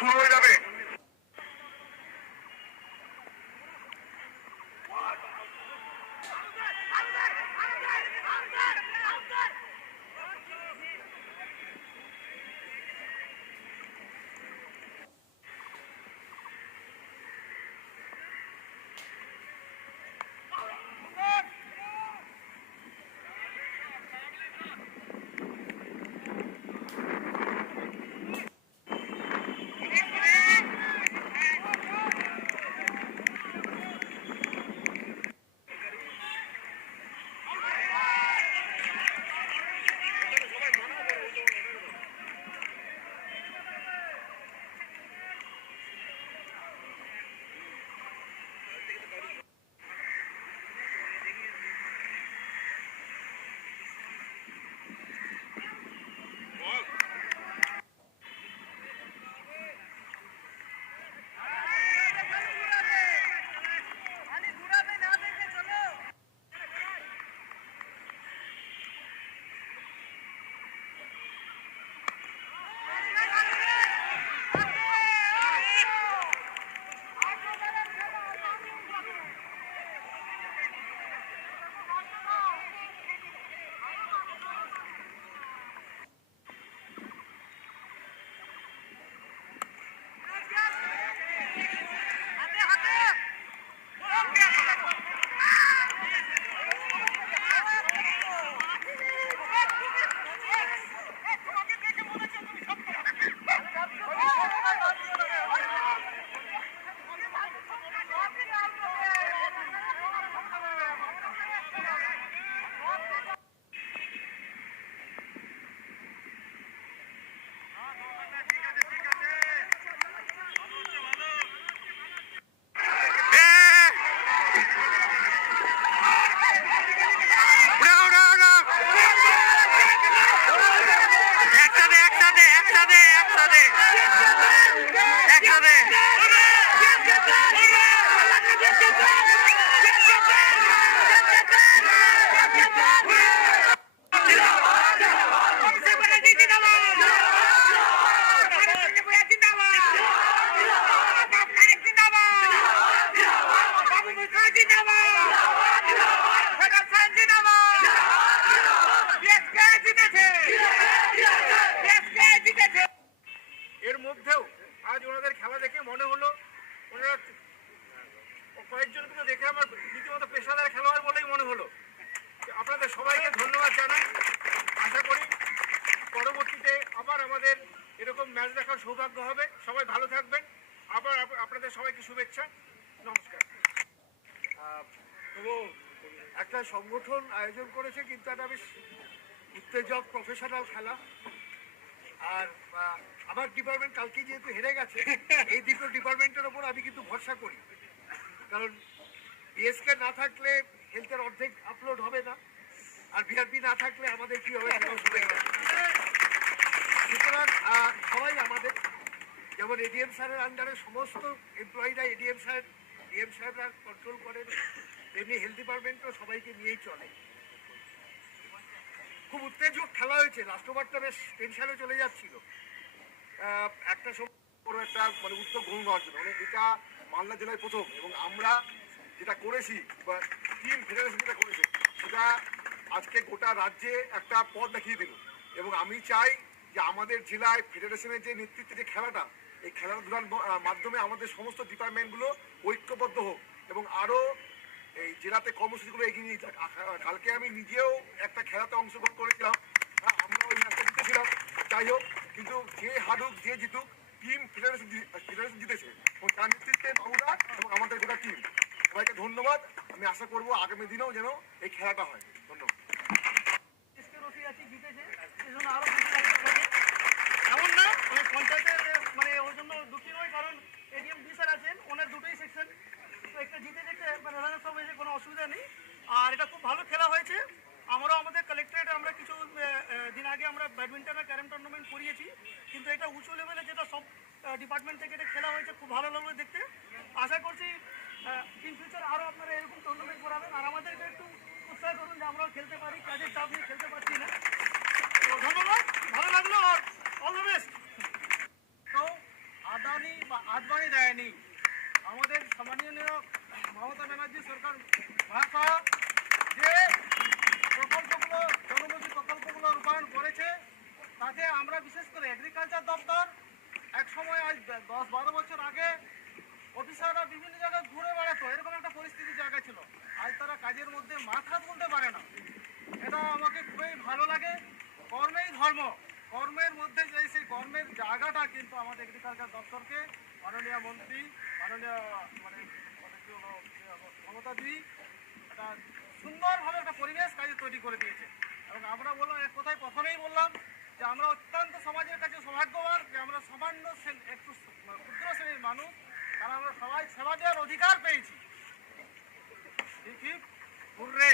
Florida ধন্যবাদ জানাই। আশা করি পরবর্তীতে আবার আমাদের এরকম ম্যাচ দেখার সৌভাগ্য হবে। সবাই ভালো থাকবেন। আবার আপনাদের সবাইকে শুভেচ্ছা। নমস্কার। তো একটা সংগঠন আয়োজন করেছে কিন্তু একটা বেশ উত্তেজক প্রফেশনাল খেলা। আর আমার ডিপার্টমেন্ট কালকে যেহেতু হেরে গেছে এই দুটো ডিপার্টমেন্টের ওপর আমি কিন্তু ভরসা করি। কারণ বিএসকে না থাকলে হেলথের অর্ধেক আপলোড হবে না। আর বিআরপি না থাকলে আমাদের কি হবে? সুতরাং সবাই আমাদের, যেমন এডিএম স্যারের আন্ডারে সমস্ত এমপ্লয়িরা এডিএম স্যার ডিএম সাহেবরা কন্ট্রোল করেন, তেমনি হেলথ ডিপার্টমেন্টও সবাইকে নিয়েই চলে। খুব উত্তেজক খেলা হয়েছে। লাস্ট ওভারটা বেশ টেনশনে চলে যাচ্ছিল। একটা সময় বড় একটা মানে উদ্যোগ গ্রহণ হওয়ার জন্য। মানে এটা মালদা জেলায় প্রথম এবং আমরা যেটা করেছি বা টিম ফেডারেশন যেটা করেছে, সেটা আজকে গোটা রাজ্যে একটা পথ দেখিয়ে দিল। এবং আমি চাই যে আমাদের জেলায় ফেডারেশনের যে নেতৃত্বে যে খেলাটা, এই খেলাধুলার মাধ্যমে আমাদের সমস্ত ডিপার্টমেন্টগুলো ঐক্যবদ্ধ হোক এবং আরও এই জেলাতে কর্মসূচিগুলো এগিয়ে নিয়ে যাক। কালকে আমি নিজেও একটা খেলাতে অংশগ্রহণ করেছিলাম। আমরা ওই ম্যাচটা জিতেছিলাম। যাই হোক, কিন্তু যে হারুক, যে জিতুক টিম ফেডারেশন ফেডারেশন জিতেছে। এবং তার নেতৃত্বে বাবুরা এবং আমাদের গোটা টিম সবাইকে ধন্যবাদ। আমি আশা করব আগামী দিনেও যেন এই খেলাটা হয় ধন্যবাদ এসকে রফি আছে জিতেছে এই জন্য আরও খুশি লাগছে আমাকে। এমন না মানে পঞ্চায়েতের মানে ওই জন্য দুঃখী নয়, কারণ এডিএম স্যার আছেন, ওনার দুটোই সেকশন একটা জিতে যেতে মানে সব হয়েছে, কোনো অসুবিধা নেই। আর এটা খুব ভালো খেলা হয়েছে। আমরাও আমাদের কালেক্টরেট আমরা কিছু দিন আগে আমরা ব্যাডমিন্টন ক্যারাম টুর্নামেন্ট করিয়েছি। কিন্তু এটা উঁচু লেভেলে যেটা সব ডিপার্টমেন্ট থেকে এটা খেলা হয়েছে, খুব ভালো লাগল দেখতে। আশা করছি ইন ফিউচার আরও আপনারা এরকম টুর্নামেন্ট করাবেন। আর আমাদেরকে একটু উৎসাহ করুন যে আমরাও খেলতে পারি, কাজের চাপ নিয়ে খেলতে পারছি না। তো ধন্যবাদ, ভালো লাগল আর অল দ্য বেস্ট তো আদানি বা আদবানি দেয়নি আমাদের সম্মানীয় মমতা ব্যানার্জি সরকার ভাষা যে প্রকল্পগুলো জনমুখী প্রকল্পগুলো রূপায়ণ করেছে তাতে আমরা বিশেষ করে এগ্রিকালচার দপ্তর এক সময় আজ দ- দশ বারো বছর আগে অফিসাররা বিভিন্ন জায়গায় ঘুরে বেড়াতো এরকম একটা পরিস্থিতির জায়গা ছিল আজ তারা কাজের মধ্যে মাথা তুলতে পারে না এটা আমাকে খুবই ভালো লাগে কর্মেই ধর্ম। কর্মের মধ্যে যে সেই কর্মের জায়গাটা কিন্তু আমাদের এগ্রিকালচার দপ্তরকে মাননীয় মন্ত্রী মাননীয় মানে মানে কি হলো, মমতা দি একটা সুন্দরভাবে একটা পরিবেশ কাজে তৈরি করে দিয়েছে। এবং আমরা বললাম এক কথায় প্রথমেই বললাম যে আমরা অত্যন্ত সমাজের কাছে সৌভাগ্যবান যে আমরা সামান্য একটু মানে ক্ষুদ্র শ্রেণির মানুষ তারা আমরা সবাই সেবা দেওয়ার অধিকার পেয়েছি। ঠিক ঠিক? হুররে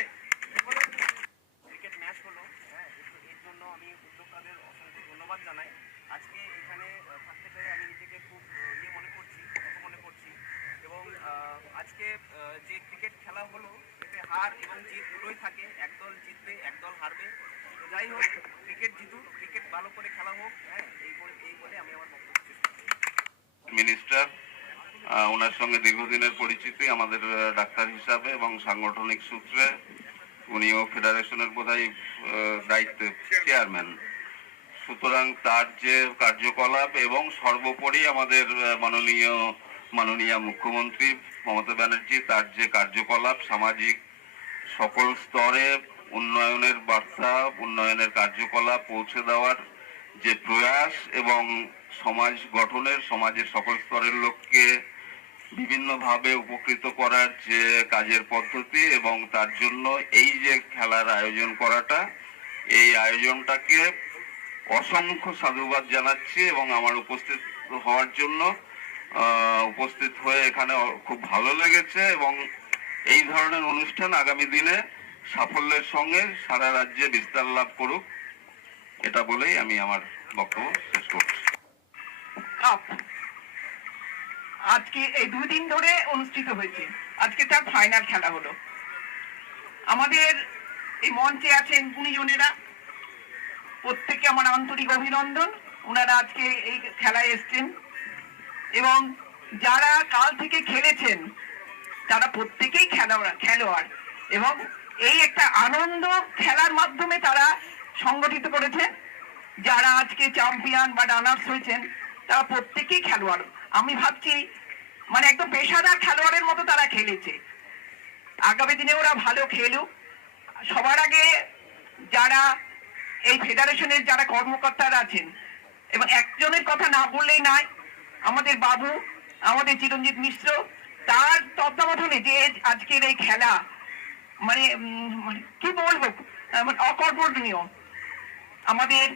ক্রিকেট ম্যাচ হলো হ্যাঁ এর- আমি উদ্যোক্তাদের অসংখ্য ধন্যবাদ জানাই। আজকে এখানে থাকতে আমি নিজেকে খুব ইয়ে মনে করছি মনে করছি। এবং আজকে যে ক্রিকেট খেলা হলো এতে হার এবং জিত দুটোই থাকে। একদল জিতবে, একদল হারবে। যাই হোক, ক্রিকেট জিতুক, ক্রিকেট ভালো করে খেলা হোক হ্যাঁ এই বলে এই বলে আমি আমার মিনিস্টার ওনার সঙ্গে দীর্ঘদিনের পরিচিতি আমাদের ডাক্তার হিসাবে এবং সাংগঠনিক সূত্রে, উনিও ফেডারেশনের বোধহয় দায়িত্বে চেয়ারম্যান সুতরাং তার যে কার্যকলাপ এবং সর্বোপরি আমাদের মাননীয় মাননীয় মুখ্যমন্ত্রী মমতা ব্যানার্জি তার যে কার্যকলাপ, সামাজিক সকল স্তরে উন্নয়নের বার্তা, উন্নয়নের কার্যকলাপ পৌঁছে দেওয়ার যে প্রয়াস এবং সমাজ গঠনের, সমাজের সকল স্তরের লোককে বিভিন্নভাবে উপকৃত করার যে কাজের পদ্ধতি এবং তার জন্য এই যে খেলার আয়োজন করাটা, এই আয়োজনটাকে অসংখ্য সাধুবাদ জানাচ্ছি এবং আমার উপস্থিত হওয়ার জন্য উপস্থিত হয়ে এখানে খুব ভালো লেগেছে এবং এই ধরনের অনুষ্ঠান আগামী দিনে সাফল্যের সঙ্গে সারা রাজ্যে বিস্তার লাভ করুক। এটা বলেই আমি আমার বক্তব্য শেষ করছি। আজকে এই দুই দিন ধরে অনুষ্ঠিত হয়েছে। আজকে তার ফাইনাল খেলা হলো। আমাদের এই মঞ্চে আছেন গুণীজনেরা। প্রত্যেকে আমার আন্তরিক অভিনন্দন। ওনারা আজকে এই খেলায় এসছেন। এবং যারা কাল থেকে খেলেছেন, তারা প্রত্যেকেই খেলোয়াড় খেলোয়াড়। এবং এই একটা আনন্দ খেলার মাধ্যমে তারা সংগঠিত করেছেন। যারা আজকে চ্যাম্পিয়ন বা রানার্স হয়েছেন, তারা প্রত্যেকেই খেলোয়াড়। আমি ভাবছি মানে একদম পেশাদার খেলোয়াড়ের মতো তারা খেলেছে। আগামী দিনে ওরা ভালো খেলুক। সবার আগে যারা এই ফেডারেশনের যারা কর্মকর্তারা আছেন, এবং একজনের কথা না বললেই নাই আমাদের বাবু, আমাদের চিরঞ্জিত মিশ্র, তার তত্ত্বাবধানে যে আজকের এই খেলা মানে কি বলব মানে আমাদের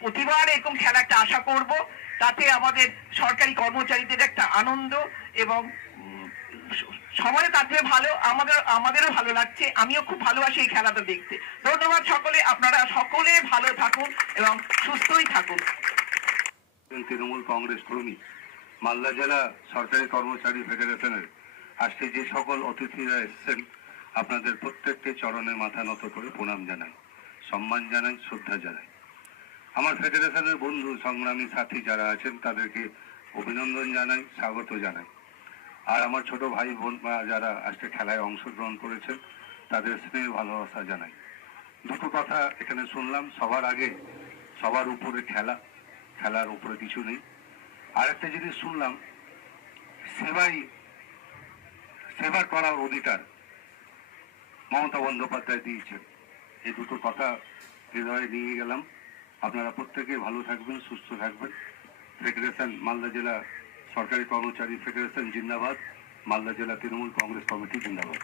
প্রতিবার এরকম খেলা একটা আশা করব। তাতে আমাদের সরকারি কর্মচারীদের একটা আনন্দ এবং উম, স- তাতে ভালো আমাদের আমাদেরও ভালো লাগছে। আমিও খুব ভালোবাসি এই খেলাটা দেখতে। ধন্যবাদ সকলে আপনারা সকলে ভালো থাকুন এবং সুস্থই থাকুন। তৃণমূল কংগ্রেস কর্মী মালদা জেলা সরকারি কর্মচারী ফেডারেশনের আজকে যে সকল অতিথিরা এসেছেন আপনাদের প্রত্যেককে চরণে মাথা নত করে প্রণাম জানাই সম্মান জানাই শ্রদ্ধা জানাই। আমার ফেডারেশনের বন্ধু, সংগ্রামী সাথী যারা আছেন, তাদেরকে অভিনন্দন জানাই, স্বাগত জানাই। আর আমার ছোট ভাই বোন যারা আজকে খেলায় অংশগ্রহণ করেছেন, তাদের স্নেহ ভালোবাসা জানাই। দুটো কথা এখানে শুনলাম, সবার আগে সবার উপরে খেলা, খেলার উপরে কিছু নেই। আর একটা জিনিস শুনলাম, সেবাই, সেবা করার অধিকার মমতা বন্দ্যোপাধ্যায় দিয়েছেন। এই দুটো কথা হৃদয়ে নিয়ে গেলাম। আপনারা প্রত্যেকে ভালো থাকবেন, সুস্থ থাকবেন। ফেডারেশন মালদা জেলা সরকারি কর্মচারী ফেডারেশন জিন্দাবাদ, মালদা জেলা তৃণমূল কংগ্রেস কমিটি জিন্দাবাদ।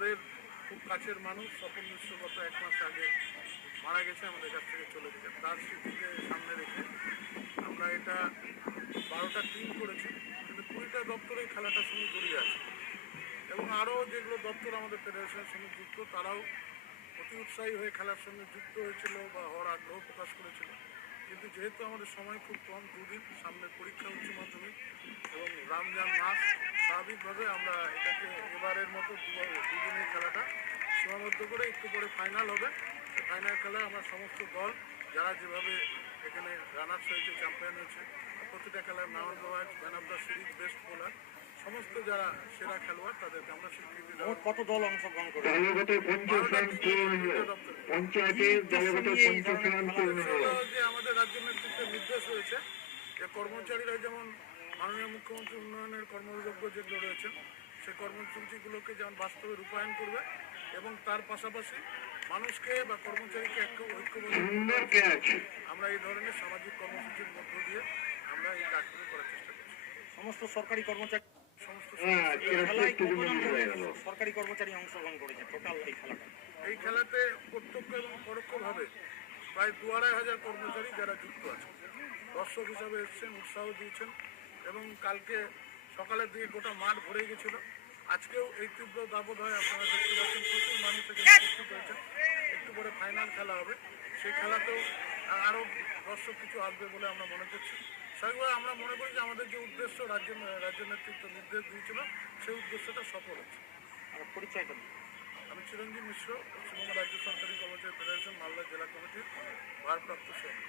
আমাদের খুব কাছের মানুষ, স্বপন মিশ্র গত এক মাস আগে মারা গেছে, আমাদের কাছ থেকে চলে গেছে। তার স্মৃতিকে সামনে রেখে আমরা এটা বারোটা টিম করেছি, কিন্তু কুড়িটা দপ্তরে খেলাটার সঙ্গে জড়িয়ে আছে। এবং আরও যেগুলো দপ্তর আমাদের ফেডারেশনের সঙ্গে যুক্ত, তারাও অতি উৎসাহী হয়ে খেলার সঙ্গে যুক্ত হয়েছিল বা হওয়ার আগ্রহ প্রকাশ করেছিল। কিন্তু যেহেতু আমাদের সময় খুব কম, দুদিন সামনে পরীক্ষা উচ্চ মাধ্যমিক এবং রমজান মাস, স্বাভাবিকভাবে আমরা এটাকে এবারের মতো দুদিনের খেলাটা সীমাবদ্ধ করে একটু পরে ফাইনাল হবে। ফাইনাল খেলায় আমরা সমস্ত দল, যারা যেভাবে এখানে রানার্স হয়েছে চ্যাম্পিয়ন হয়েছে, প্রতিটা খেলায় match man of the series best bowler সমস্ত যারা সেরা খেলোয়াড় তাদেরকে আমরা স্বীকৃতি দেওয়া কত দল অংশগ্রহণ করে পঞ্চায়েতের দলগত পঞ্চায়েত যে আমাদের রাজ্য নেতৃত্বের নির্দেশ রয়েছে যে কর্মচারীরা যেমন মাননীয় মুখ্যমন্ত্রী উন্নয়নের কর্মযোগ্য যেগুলো রয়েছে সেই কর্মসূচিগুলোকে যেমন বাস্তবে রূপায়ণ করবে এবং তার পাশাপাশি মানুষকে বা কর্মচারীকে একটা ঐক্যবদ্ধ আমরা এই ধরনের সামাজিক কর্মসূচির মধ্য দিয়ে আমরা এই কাজগুলো করার চেষ্টা করছি। সমস্ত সরকারি কর্মচারী সমস্ত খেলায় সরকারি কর্মচারী অংশগ্রহণ করেছে টোটাল এই খেলাটা। এই খেলাতে প্রত্যক্ষ এবং পরোক্ষভাবে প্রায় দু আড়াই হাজার কর্মচারী যারা যুক্ত আছে। দর্শক হিসাবে এসছেন উৎসাহ দিয়েছেন এবং কালকে সকালের দিকে গোটা মাঠ ভরে গেছিল। আজকেও এই তীব্র দাবদাহে আপনারা দেখতে পাচ্ছেন প্রচুর মানুষ এখানে উপস্থিত হয়েছেন একটু পরে ফাইনাল খেলা হবে। সেই খেলাতেও আরও দর্শক কিছু আসবে বলে আমরা মনে করছি। স্বাভাবিকভাবে আমরা মনে করি যে আমাদের যে উদ্দেশ্য রাজ্য রাজ্য নেতৃত্ব নির্দেশ দিয়েছিল সেই উদ্দেশ্যটা সফল হচ্ছে পরিচয় আমি চিরঞ্জীব মিশ্র পশ্চিমবঙ্গ রাজ্য সরকারি কমিটির ফেডারেশন মালদা জেলা কমিটির ভারপ্রাপ্ত সভাপতি।